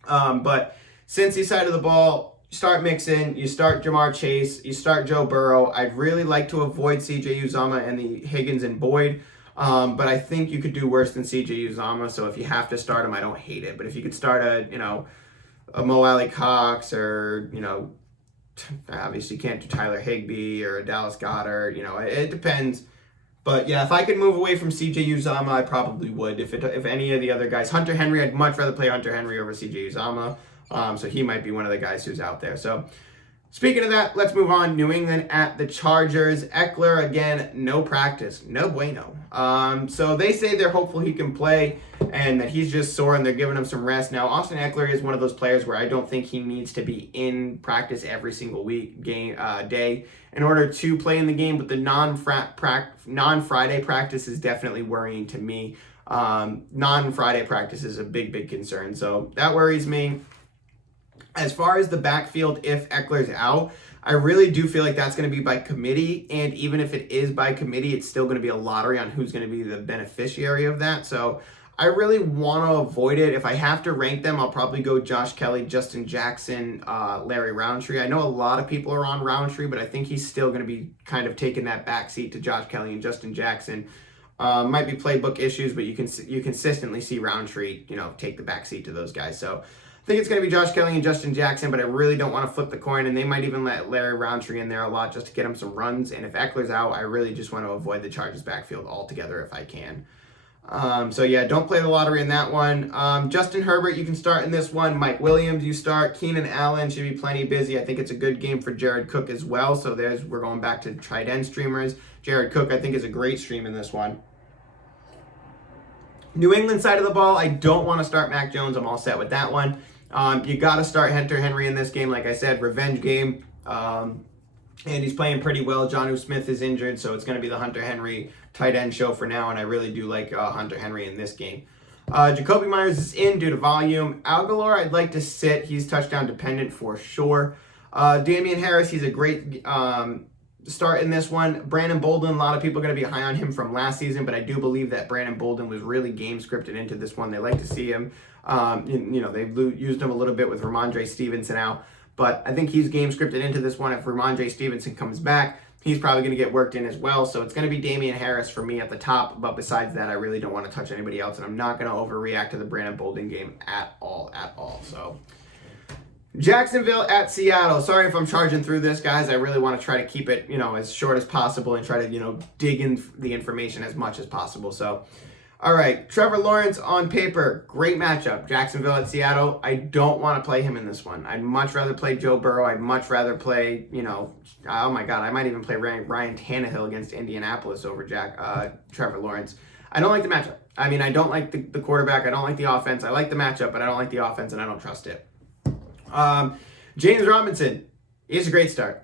But Cincy side of the ball, start Mixon, you start Jamar Chase, you start Joe Burrow. I'd really like to avoid CJ Uzomah and the Higgins and Boyd, but I think you could do worse than CJ Uzomah, so if you have to start him, I don't hate it. But if you could start a Mo Alley Cox or, obviously you can't do Tyler Higbee or a Dallas Goedert, it depends. But yeah, if I could move away from CJ Uzomah, I probably would. If any of the other guys, Hunter Henry, I'd much rather play Hunter Henry over CJ Uzomah. So he might be one of the guys who's out there. So speaking of that, let's move on. New England at the Chargers. Eckler, again, no practice. No bueno. So they say they're hopeful he can play and that he's just sore and they're giving him some rest. Now, Austin Eckler is one of those players where I don't think he needs to be in practice every single day in order to play in the game. But the non-Friday practice is definitely worrying to me. Non-Friday practice is a big concern. So that worries me. As far as the backfield, if Eckler's out, I really do feel like that's going to be by committee. And even if it is by committee, it's still going to be a lottery on who's going to be the beneficiary of that. So I really want to avoid it. If I have to rank them, I'll probably go Josh Kelly, Justin Jackson, Larry Roundtree. I know a lot of people are on Roundtree, but I think he's still going to be kind of taking that backseat to Josh Kelly and Justin Jackson. Might be playbook issues, but you consistently see Roundtree, take the backseat to those guys. So I think it's going to be Josh Kelly and Justin Jackson, but I really don't want to flip the coin, and they might even let Larry Roundtree in there a lot just to get him some runs. And if Eckler's out, I really just want to avoid the Chargers backfield altogether if I can. So yeah, don't play the lottery in that one. Justin Herbert, you can start in this one. Mike Williams, you start. Keenan Allen should be plenty busy. I think it's a good game for Jared Cook as well. So we're going back to tight end streamers. Jared Cook, I think, is a great stream in this one. New England side of the ball, I don't want to start Mac Jones. I'm all set with that one. You got to start Hunter Henry in this game. Like I said, revenge game. And he's playing pretty well. Jonnu Smith is injured, so it's going to be the Hunter Henry tight end show for now, and I really do like Hunter Henry in this game. Jacoby Myers is in due to volume. Aguilar, I'd like to sit. He's touchdown dependent for sure. Damian Harris, he's a great start in this one. Brandon Bolden, a lot of people are going to be high on him from last season, but I do believe that Brandon Bolden was really game scripted into this one. They like to see him. They've used him a little bit with Ramondre Stevenson out. But I think he's game scripted into this one. If Ramondre Stevenson comes back, he's probably going to get worked in as well. So it's going to be Damian Harris for me at the top. But besides that, I really don't want to touch anybody else. And I'm not going to overreact to the Brandon Bolden game at all. So Jacksonville at Seattle. Sorry if I'm charging through this, guys. I really want to try to keep it, as short as possible and try to, dig in the information as much as possible. So all right, Trevor Lawrence on paper, great matchup. Jacksonville at Seattle, I don't want to play him in this one. I'd much rather play Joe Burrow. I'd much rather play, oh my God, I might even play Ryan Tannehill against Indianapolis over Trevor Lawrence. I don't like the matchup. I mean, I don't like the quarterback. I don't like the offense. I like the matchup, but I don't like the offense, and I don't trust it. James Robinson is a great start.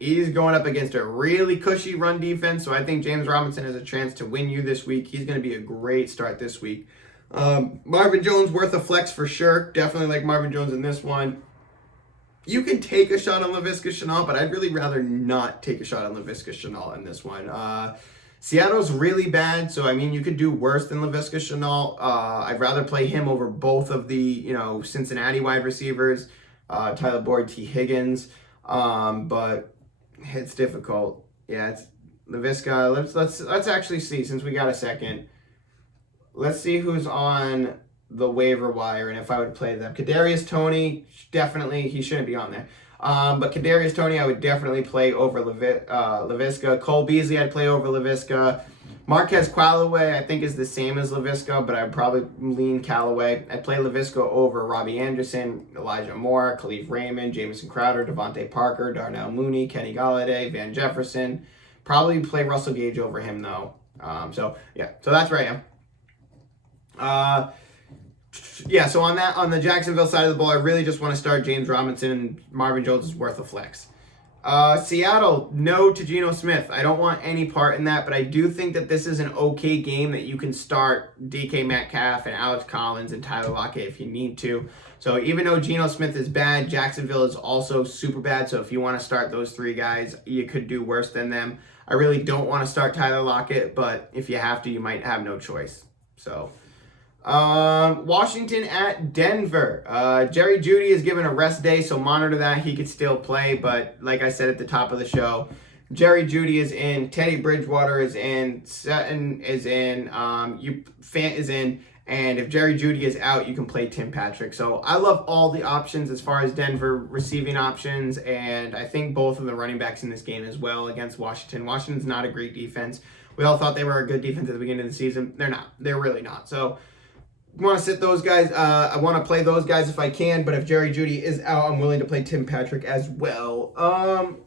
He's going up against a really cushy run defense, so I think James Robinson has a chance to win you this week. He's going to be a great start this week. Marvin Jones worth a flex for sure. Definitely like Marvin Jones in this one. You can take a shot on Laviska Shenault, but I'd really rather not take a shot on Laviska Shenault in this one. Seattle's really bad, so I mean you could do worse than Laviska Shenault. I'd rather play him over both of the Cincinnati wide receivers, Tyler Boyd, T. Higgins, but it's difficult. Yeah, it's Laviska. Let's actually see, since we got a second. Let's see who's on the waiver wire and if I would play them. Kadarius Toney, definitely, he shouldn't be on there. But Kadarius Toney, I would definitely play over Laviska. Cole Beasley, I'd play over Laviska. Marquez Callaway, I think, is the same as Laviska, but I'd probably lean Callaway. I'd play Laviska over Robbie Anderson, Elijah Moore, Khalif Raymond, Jamison Crowder, Devontae Parker, Darnell Mooney, Kenny Golladay, Van Jefferson. Probably play Russell Gage over him, though. So that's where I am. So on the Jacksonville side of the ball, I really just want to start James Robinson, and Marvin Jones is worth a flex. Seattle, no to Geno Smith. I don't want any part in that, but I do think that this is an okay game that you can start DK Metcalf and Alex Collins and Tyler Lockett if you need to. So even though Geno Smith is bad, Jacksonville is also super bad. So if you want to start those three guys, you could do worse than them. I really don't want to start Tyler Lockett, but if you have to, you might have no choice. So Washington at Denver. Jerry Judy is given a rest day, so monitor that. He could still play, but like I said at the top of the show, Jerry Judy is in, Teddy Bridgewater is in, Sutton is in, Fant is in, and if Jerry Judy is out, you can play Tim Patrick. So I love all the options as far as Denver receiving options, and I think both of the running backs in this game as well against Washington. Washington's not a great defense. We all thought they were a good defense at the beginning of the season. They're not. They're really not. So want to sit those guys. I want to play those guys if I can, but if Jerry Judy is out, I'm willing to play Tim Patrick as well.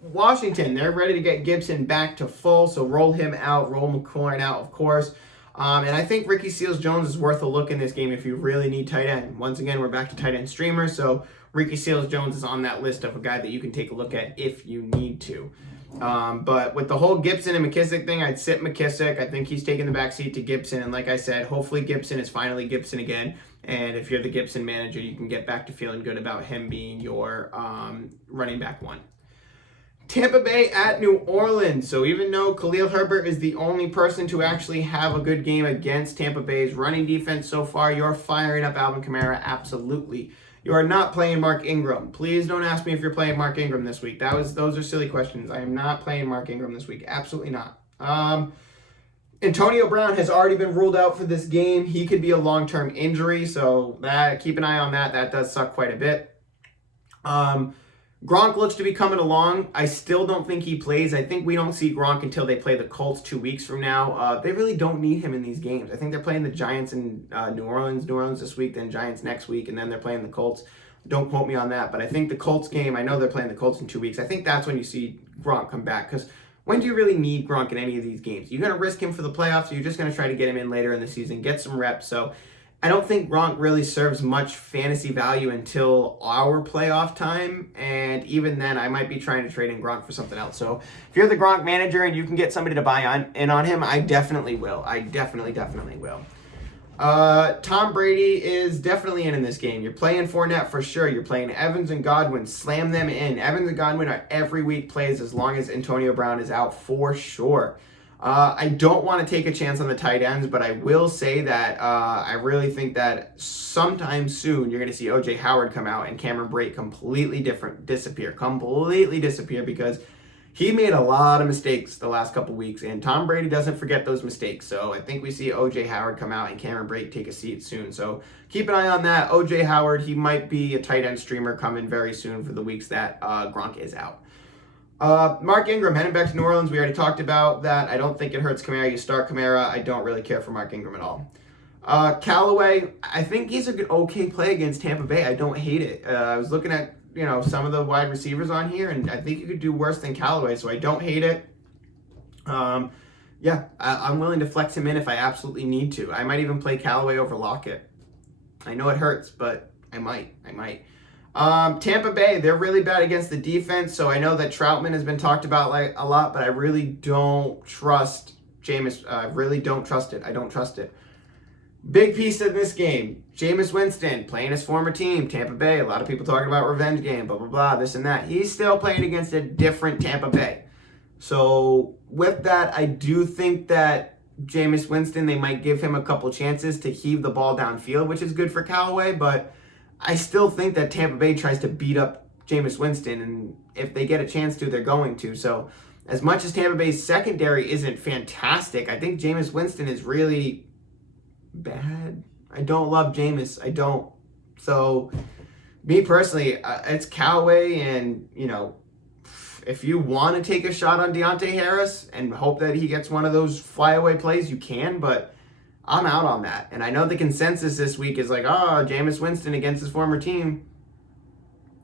Washington, they're ready to get Gibson back to full, so roll him out, roll McLaurin out, of course. And I think Ricky Seals-Jones is worth a look in this game if you really need tight end. Once again, we're back to tight end streamers, so Ricky Seals-Jones is on that list of a guy that you can take a look at if you need to. But with the whole Gibson and McKissick thing, I'd sit McKissick. I think he's taking the backseat to Gibson. And like I said, hopefully Gibson is finally Gibson again. And if you're the Gibson manager, you can get back to feeling good about him being your running back one. Tampa Bay at New Orleans. So even though Khalil Herbert is the only person to actually have a good game against Tampa Bay's running defense so far, you're firing up Alvin Kamara, absolutely. You are not playing Mark Ingram. Please don't ask me if you're playing Mark Ingram this week. Those are silly questions. I am not playing Mark Ingram this week. Absolutely not. Antonio Brown has already been ruled out for this game. He could be a long-term injury, so keep an eye on that. That does suck quite a bit. Gronk looks to be coming along. I still don't think he plays. I think we don't see Gronk until they play the Colts 2 weeks from now. They really don't need him in these games. I think they're playing the Giants in New Orleans this week, then Giants next week, and then they're playing the Colts. Don't quote me on that, but I think the Colts game, I know they're playing the Colts in 2 weeks. I think that's when you see Gronk come back, because when do you really need Gronk in any of these games? You're going to risk him for the playoffs, or you're just going to try to get him in later in the season, get some reps. So I don't think Gronk really serves much fantasy value until our playoff time, and even then, I might be trying to trade in Gronk for something else. So if you're the Gronk manager and you can get somebody to buy in on him, I definitely will. I definitely will. Tom Brady is definitely in this game. You're playing Fournette for sure. You're playing Evans and Godwin. Slam them in. Evans and Godwin are every week plays as long as Antonio Brown is out for sure. I don't want to take a chance on the tight ends, but I will say that I really think that sometime soon you're going to see O.J. Howard come out and Cameron Brate completely disappear because he made a lot of mistakes the last couple weeks, and Tom Brady doesn't forget those mistakes. So I think we see O.J. Howard come out and Cameron Brate take a seat soon. So keep an eye on that. O.J. Howard, he might be a tight end streamer coming very soon for the weeks that Gronk is out. Mark Ingram heading back to New Orleans. We already talked about that. I don't think it hurts Kamara. You start Kamara. I don't really care for Mark Ingram at all. Callaway, I think he's a good, okay play against Tampa Bay. I don't hate it. I was looking at some of the wide receivers on here, and I think you could do worse than Callaway, so I don't hate it. I'm willing to flex him in if I absolutely need to. I might even play Callaway over Lockett. I know it hurts, but I might. Tampa Bay, they're really bad against the defense, so I know that Troutman has been talked about a lot, but I really don't trust Jameis. I really don't trust it. I don't trust it. Big piece of this game, Jameis Winston playing his former team, Tampa Bay. A lot of people talking about revenge game, blah, blah, blah, this and that. He's still playing against a different Tampa Bay. So with that, I do think that Jameis Winston, they might give him a couple chances to heave the ball downfield, which is good for Callaway, but I still think that Tampa Bay tries to beat up Jameis Winston, and if they get a chance to, they're going to. So as much as Tampa Bay's secondary isn't fantastic, I think Jameis Winston is really bad. I don't love Jameis. I don't. So, me personally, it's Callaway, and, if you want to take a shot on Deontay Harris and hope that he gets one of those flyaway plays, you can, but I'm out on that. And I know the consensus this week is like, Jameis Winston against his former team.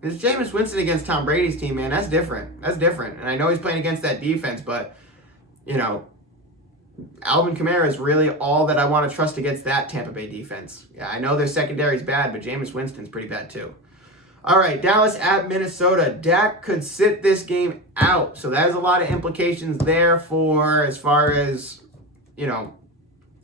It's Jameis Winston against Tom Brady's team, man. That's different. And I know he's playing against that defense, but, Alvin Kamara is really all that I want to trust against that Tampa Bay defense. Yeah, I know their secondary is bad, but Jameis Winston's pretty bad too. All right, Dallas at Minnesota. Dak could sit this game out. So that has a lot of implications there for as far as,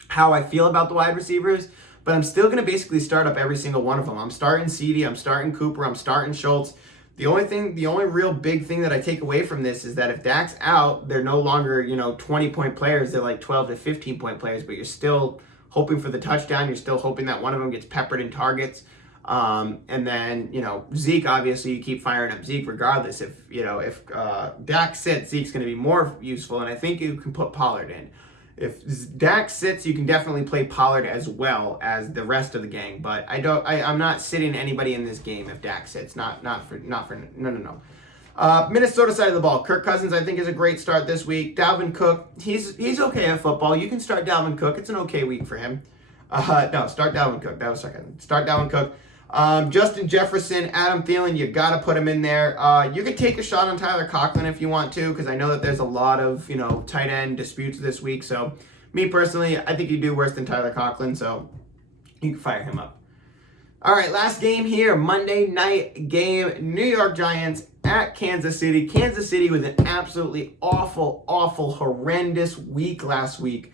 how I feel about the wide receivers. But I'm still going to basically start up every single one of them. I'm starting CeeDee, I'm starting Cooper, I'm starting Schultz. The only real big thing that I take away from this is that if Dak's out, they're no longer, 20-point players. They're like 12 to 15-point players, but you're still hoping for the touchdown. You're still hoping that one of them gets peppered in targets. And then, Zeke, obviously, you keep firing up Zeke regardless. If Dak sits, Zeke's going to be more useful, and I think you can put Pollard in. If Dak sits, you can definitely play Pollard as well as the rest of the gang. But I'm not sitting anybody in this game if Dak sits. No. Minnesota side of the ball. Kirk Cousins, I think, is a great start this week. Dalvin Cook, he's okay at football. You can start Dalvin Cook. It's an okay week for him. Start Dalvin Cook. That was second. Start Dalvin Cook. Justin Jefferson, Adam Thielen, you got to put him in there. You could take a shot on Tyler Conklin if you want to, because I know that there's a lot of, tight end disputes this week. So, me personally, I think you do worse than Tyler Conklin, so you can fire him up. All right, last game here, Monday night game, New York Giants at Kansas City. Kansas City with an absolutely awful, horrendous week last week.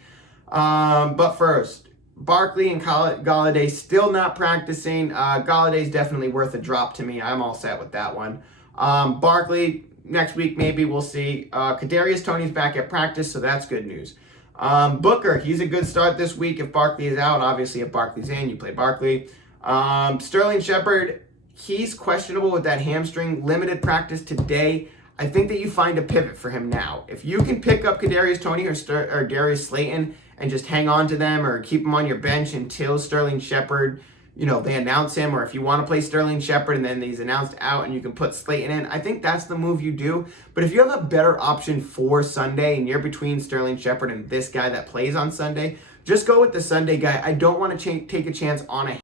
But first, Barkley and Galladay still not practicing. Galladay's definitely worth a drop to me. I'm all set with that one. Barkley, next week maybe, we'll see. Kadarius Toney's back at practice, so that's good news. Booker, he's a good start this week if Barkley is out. Obviously, if Barkley's in, you play Barkley. Sterling Shepard, he's questionable with that hamstring. Limited practice today. I think that you find a pivot for him now. If you can pick up Kadarius Toney or Darius Slayton and just hang on to them or keep them on your bench until Sterling Shepard they announce him, or if you want to play Sterling Shepard and then he's announced out and you can put Slayton in, I think that's the move you do. But if you have a better option for Sunday and you're between Sterling Shepard and this guy that plays on Sunday, just go with the Sunday guy. I don't want to take a chance on a